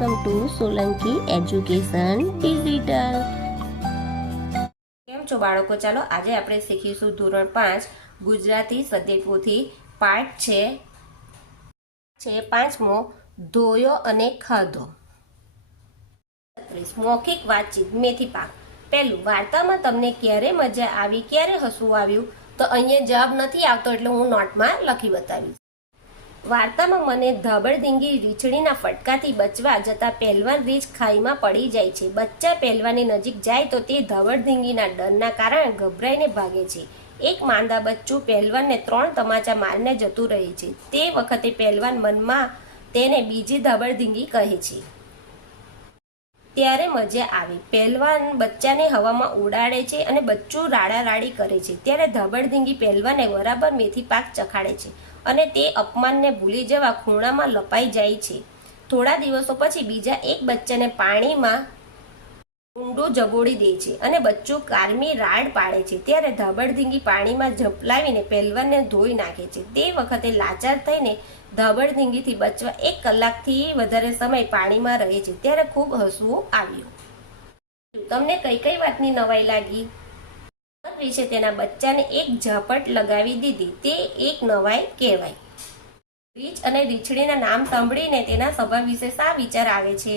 Welcome to Solanki education digital. કેમ છો બાળકો? ચાલો આજે આપણે શીખીશું ધોરણ 5 ગુજરાતી સદ્યપોથી પાઠ છે 5મો, ધોયો અને ખાધો। મૌખિક વાતચીત, મેથી પાક। પહેલું, વાર્તામાં તમને ક્યારે મજા આવી, ક્યારે હસવું આવ્યું? તો અહીંયા જવાબ નથી આવતો એટલે હું નોટમાં લખી બતાવીશ। વાર્તામાં મને ધાબળધીંગી રીંછણીના ફટકાથી બચવા જતા પહેલવાન રીંછ ખાઈમાં પડી જાય છે। બચ્ચા પહેલવાનની નજીક જાય તો તે ધાબળધીંગીના ડરના કારણે ગભરાઈને ભાગે છે। એક માંદા બચ્ચું પહેલવાનને 3 તમાચા મારીને જતું રહે છે। તે વખતે પહેલવાન મનમાં તેને બીજી ધાબળધીંગી કહે છે। ત્યારે મજા આવી। પહેલવાન બચ્ચાને હવામાં ઉડાડે છે અને બચ્ચું રાડારાડી કરે છે। ત્યારે ધાબળધીંગી પહેલવાનને બરાબર મેથી પાક ચખાડે છે અને તે અપમાનને ભૂલી જવા ખૂણામાં લપાઈ જાય છે। થોડા દિવસો પછી બીજા એક બચ્ચાને પાણીમાં ઊંડું જબોડી દે છે અને બચ્ચું કારમી રાડ પાડે છે। ત્યારે ધાબળધીંગી પાણીમાં ઝપલાવીને પહેલવાનને ધોઈ નાખે છે। તે વખતે લાચાર થઈને ધાબળધીંગીથી બચવા 1 કલાકથી વધારે સમય પાણીમાં રહે છે। ત્યારે ખૂબ હસવું આવ્યું। તમને કઈ કઈ વાતની નવાઈ લાગી? વિશે તેના બચ્ચાને એક ઝાપટ લગાવી દીધી, તે એક નવાઈ કહેવાય। રીંછ અને રીંછણીના નામ સાંભળીને તેના સ્વભાવ વિશે શા વિચાર આવે છે?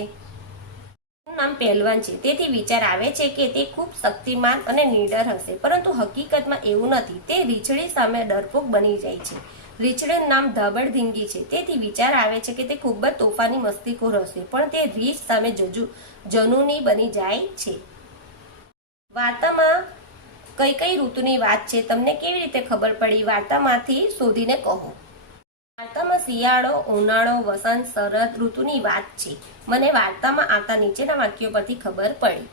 નામ પહેલવાન છે તેથી વિચાર આવે છે કે તે ખૂબ શક્તિમાન અને નીડર હશે, પરંતુ હકીકતમાં એવું નથી। તે રીંછણી સામે ડરપોક બની જાય છે। રીંછણીનું નામ ધાબળધીંગી છે તેથી વિચાર આવે છે કે તે ખૂબ જ તોફાની મસ્તીખોર હશે, પણ તે રીંછ સામે જનૂની બની જાય છે। વાર્તામાં કઈ કઈ ઋતુની વાત છે તમને કેવી રીતે ખબર પડી? વાર્તામાંથી શોધીને કહો। વાર્તામાં શિયાળો, ઉનાળો, વસંત, શરદ ઋતુની વાત છે। મને વાર્તામાં આવતા નીચેના વાક્યો પરથી ખબર પડી।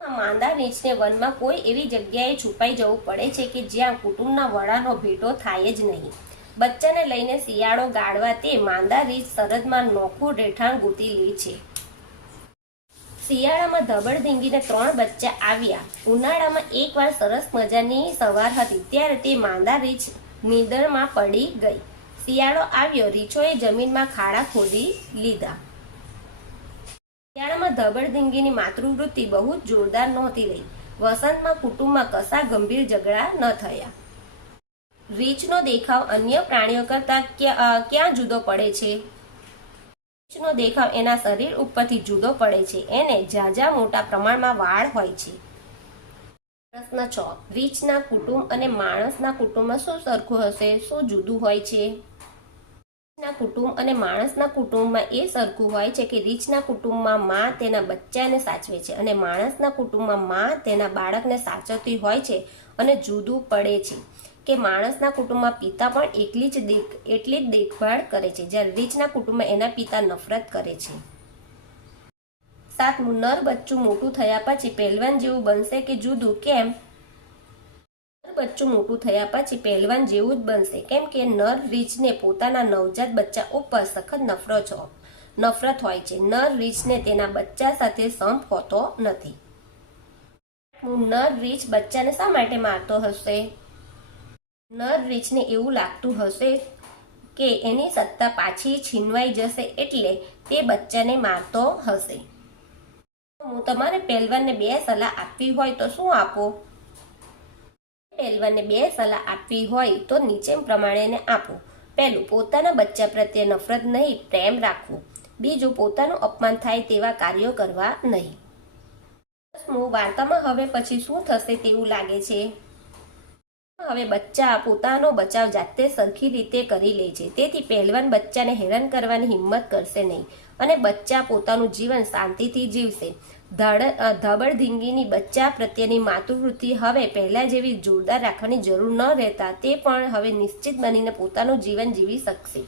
માંદા રીંછને વનમાં કોઈ એવી જગ્યાએ છુપાઈ જવું પડે છે કે જ્યાં કુટુંબના વડાનો ભેટો થાય જ નહીં। બચ્ચાને લઈને શિયાળો ગાળવા તે માંદા રીંછ શરદમાં નોખું રહેઠાણ ગોતી લે છે। શિયાળામાં ધાબળધીંગીને 3 બચ્ચા આવ્યા। ઉનાળામાં એકવાર સરસ મજાની સવાર હતી ત્યારે તે માંદા રીંછ નીંદરમાં પડી ગઈ। શિયાળો આવ્યો, રીંછોએ જમીનમાં ખાડા ખોદી લીધા। શિયાળામાં ધાબળધીંગીની માતૃવૃત્તિ બહુ જ જોરદાર નહોતી રહી। વસંતમાં કુટુંબમાં કશા ગંભીર ઝઘડા ન થયા। રીંછનો દેખાવ અન્ય પ્રાણીઓ કરતાં ક્યાં જુદો પડે છે? રીંછનો દેખાવ એના શરીર ઉપરથી જુદો પડે છે। એને ઝાઝા મોટા પ્રમાણમાં વાળ હોય છે। પ્રશ્ન 6, રીંછના કુટુંબ અને માણસના કુટુંબમાં શું સરખું હશે, શું જુદું હોય છે? રીંછના કુટુંબ અને માણસના કુટુંબમાં એ સરખું હોય છે કે રીંછના કુટુંબમાં માં તેના બચ્ચાને સાચવે છે અને માણસના કુટુંબમાં માં તેના બાળકને સાચવતી હોય છે। અને જુદું પડે છે કે માણસના કુટુંબમાં પિતા પણ એટલી જ દેખભાળ કરે છે, જ્યારે રીંછના કુટુંબમાં એના પિતા નફરત કરે છે। 7, નર બચ્ચું મોટું થયા પછી પહેલવાન જેવું બનશે કે જુદું? કેમ? નર બચ્ચું મોટું થયા પછી પહેલવાન જેવું જ બનશે, કેમ કે નર રીંછને પોતાના નવજાત બચ્ચા ઉપર સખત નફરત હોય છે। નર રીંછને તેના બચ્ચા સાથે સંપ હોતો નથી। નર રીંછ બચ્ચાને શા માટે મારતો હશે? નર રીંછને એવું લાગતું હશે કે એની સત્તા પાછી છીનવાઈ જશે એટલે તે બચ્ચાને મારતો હશે। તમારે પહેલવાનને 2 સલાહ આપવી હોય તો શું આપો? પહેલવાનને 2 સલાહ આપવી હોય તો નીચે પ્રમાણેને આપો। પહેલું, પોતાના બચ્ચા પ્રત્યે નફરત નહીં, પ્રેમ રાખવો। બીજું, પોતાનું અપમાન થાય તેવા કાર્યો કરવા નહીં। 10મું, વાર્તામાં હવે પછી શું થશે તેવું લાગે છે? હવે બચ્ચા પોતાનો બચાવ જાતે સરખી રીતે કરી લે છે, તેથી પહેલવાન બચ્ચાને હેરાન કરવાની હિંમત કરશે નહીં અને બચ્ચા પોતાનું જીવન શાંતિથી જીવશે। ધાબળધીંગીની બચ્ચા પ્રત્યેની માતૃવૃત્તિ હવે પહેલા જેવી જોરદાર રાખવાની જરૂર ન રહેતા તે પણ હવે નિશ્ચિત બનીને પોતાનું જીવન જીવી શકશે।